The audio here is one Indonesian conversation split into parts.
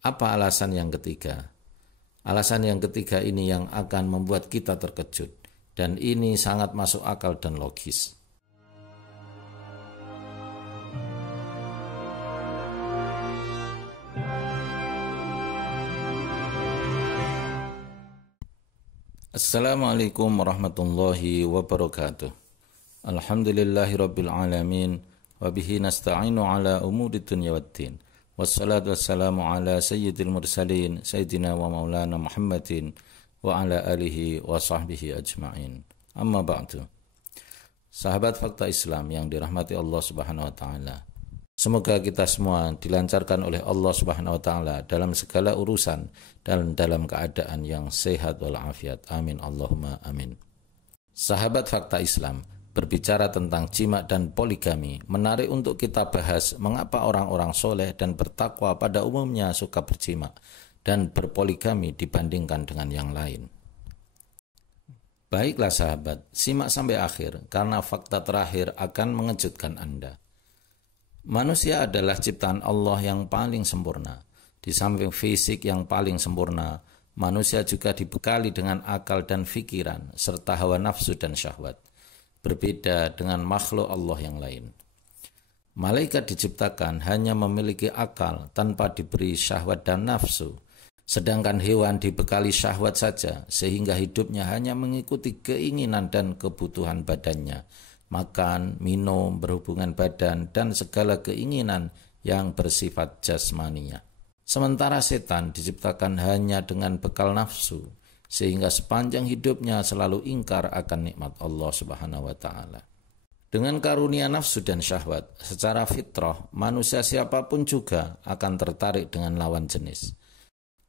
Apa alasan yang ketiga? Alasan yang ketiga ini yang akan membuat kita terkejut, dan ini sangat masuk akal dan logis. Assalamualaikum warahmatullahi wabarakatuh. Alhamdulillahi rabbil alamin, wabihi nasta'inu ala umuri dunya waddin. Wassalatu wassalamu ala sayyidil mursalin, sayyidina wa maulana Muhammadin wa ala alihi wa sahbihi ajma'in. Amma ba'du. Sahabat Fakta Islam yang dirahmati Allah Subhanahu wa taala. Semoga kita semua dilancarkan oleh Allah Subhanahu wa taala dalam segala urusan dan dalam keadaan yang sehat walafiat. Amin Allahumma amin. Sahabat Fakta Islam, berbicara tentang jima dan poligami menarik untuk kita bahas mengapa orang-orang soleh dan bertakwa pada umumnya suka berjima dan berpoligami dibandingkan dengan yang lain. Baiklah sahabat, simak sampai akhir karena fakta terakhir akan mengejutkan Anda. Manusia adalah ciptaan Allah yang paling sempurna. Di samping fisik yang paling sempurna, manusia juga dibekali dengan akal dan fikiran, serta hawa nafsu dan syahwat. Berbeda dengan makhluk Allah yang lain. Malaikat diciptakan hanya memiliki akal tanpa diberi syahwat dan nafsu. Sedangkan hewan dibekali syahwat saja, sehingga hidupnya hanya mengikuti keinginan dan kebutuhan badannya. Makan, minum, berhubungan badan, dan segala keinginan yang bersifat jasmaninya. Sementara setan diciptakan hanya dengan bekal nafsu, sehingga sepanjang hidupnya selalu ingkar akan nikmat Allah Subhanahu wa taala. Dengan karunia nafsu dan syahwat, secara fitrah, manusia siapapun juga akan tertarik dengan lawan jenis.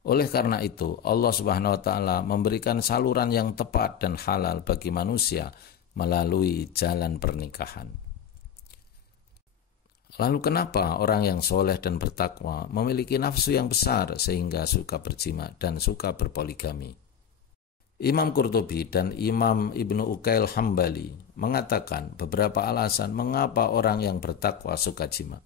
Oleh karena itu, Allah Subhanahu wa taala memberikan saluran yang tepat dan halal bagi manusia melalui jalan pernikahan. Lalu kenapa orang yang soleh dan bertakwa memiliki nafsu yang besar sehingga suka berjima dan suka berpoligami? Imam Qurtubi dan Imam Ibnu Uqail Hambali mengatakan beberapa alasan mengapa orang yang bertakwa suka jima.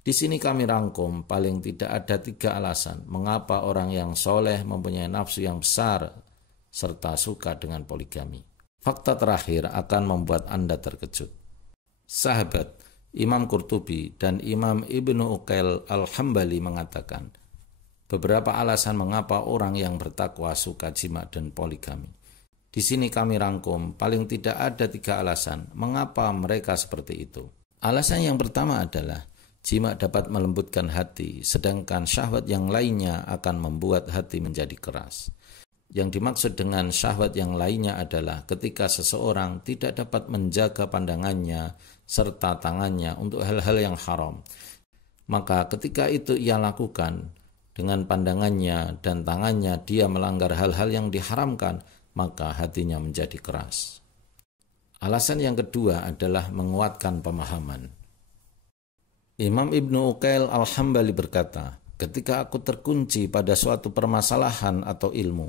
Di sini kami rangkum paling tidak ada 3 alasan mengapa orang yang soleh mempunyai nafsu yang besar serta suka dengan poligami. Fakta terakhir akan membuat Anda terkejut. Sahabat, Imam Qurtubi dan Imam Ibnu Uqail Al-Hambali mengatakan beberapa alasan mengapa orang yang bertakwa suka jima dan poligami. Di sini kami rangkum paling tidak ada 3 alasan mengapa mereka seperti itu. Alasan yang pertama adalah jima dapat melembutkan hati, sedangkan syahwat yang lainnya akan membuat hati menjadi keras. Yang dimaksud dengan syahwat yang lainnya adalah ketika seseorang tidak dapat menjaga pandangannya serta tangannya untuk hal-hal yang haram. Maka ketika itu ia lakukan dengan pandangannya dan tangannya dia melanggar hal-hal yang diharamkan, maka hatinya menjadi keras. Alasan yang kedua adalah menguatkan pemahaman. Imam Ibnu Uqail Al-Hambali berkata, ketika aku terkunci pada suatu permasalahan atau ilmu,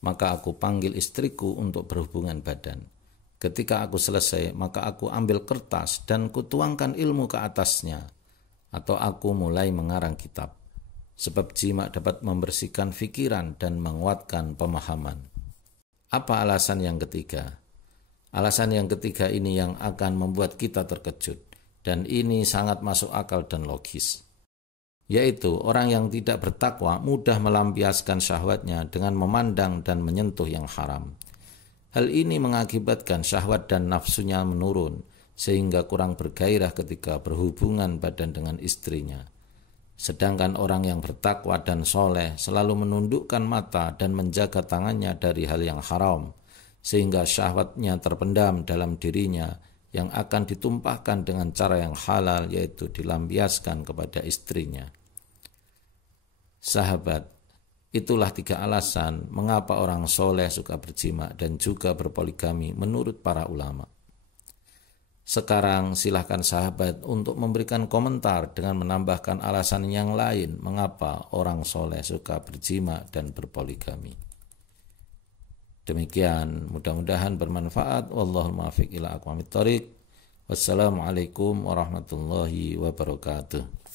maka aku panggil istriku untuk berhubungan badan. Ketika aku selesai, maka aku ambil kertas dan kutuangkan ilmu ke atasnya, atau aku mulai mengarang kitab. Sebab jima dapat membersihkan fikiran dan menguatkan pemahaman. Apa alasan yang ketiga? Alasan yang ketiga ini yang akan membuat kita terkejut, dan ini sangat masuk akal dan logis. Yaitu orang yang tidak bertakwa mudah melampiaskan syahwatnya dengan memandang dan menyentuh yang haram. Hal ini mengakibatkan syahwat dan nafsunya menurun, sehingga kurang bergairah ketika berhubungan badan dengan istrinya. Sedangkan orang yang bertakwa dan soleh selalu menundukkan mata dan menjaga tangannya dari hal yang haram, sehingga syahwatnya terpendam dalam dirinya yang akan ditumpahkan dengan cara yang halal, yaitu dilampiaskan kepada istrinya. Sahabat, itulah 3 alasan mengapa orang soleh suka berjima dan juga berpoligami menurut para ulama. Sekarang silahkan sahabat untuk memberikan komentar dengan menambahkan alasan yang lain mengapa orang soleh suka berjima dan berpoligami. Demikian, mudah-mudahan bermanfaat. Wallahul muwaffiq ila aqwamit thoriq. Wassalamualaikum warahmatullahi wabarakatuh.